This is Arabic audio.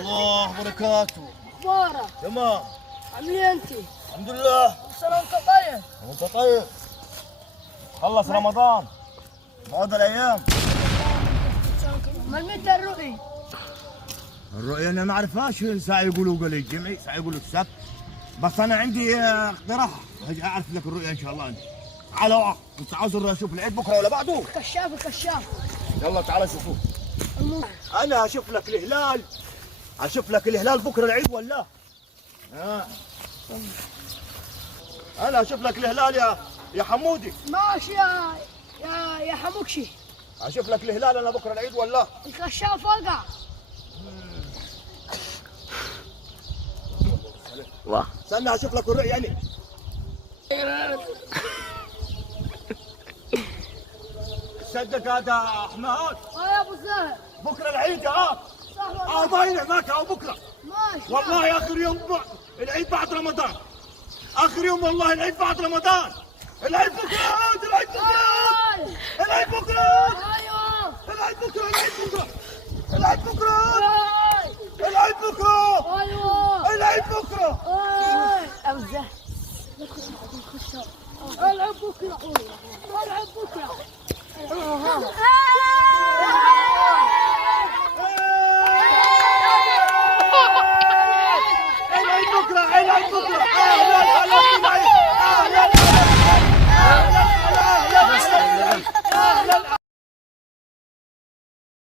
الله وبركاته. اخبارك؟ تمام. عامل ايه انت؟ الحمد لله. سنة وانت طيب. وانت طيب. خلص رمضان. بعد الايام. امال مين ده الرؤي؟ الرؤية انا ما اعرفهاش، ساعة يقولوا قال الجمعي، ساعة يقولوا السبت. بس انا عندي اقتراح، هجي اعرف لك الرؤية ان شاء الله. انت عاوز اشوف العيد بكره ولا بعده؟ كشاف. يلا تعال شوفوه. المهم انا هشوف لك الهلال. هشوف لك الهلال بكره العيد ولا؟ انا هشوف لك الهلال يا حمودي. ماشي يا حموكشي. هشوف لك الهلال انا بكره العيد ولا؟ الكشاف وقع. استنى هشوف لك الرؤية يعني. صدق هذا احمد. يا ابو زاهر. بكره العيد صح ضايع معك بكره. ماشي. والله اخر يوم العيد بعد رمضان. اخر يوم والله العيد بعد رمضان. العيد بكره عاد. العيد بكره. العيد بكره. ايوه. العيد بكره. العيد بكره. العيد بكره. العيد بكره. ايوه. العيد بكره.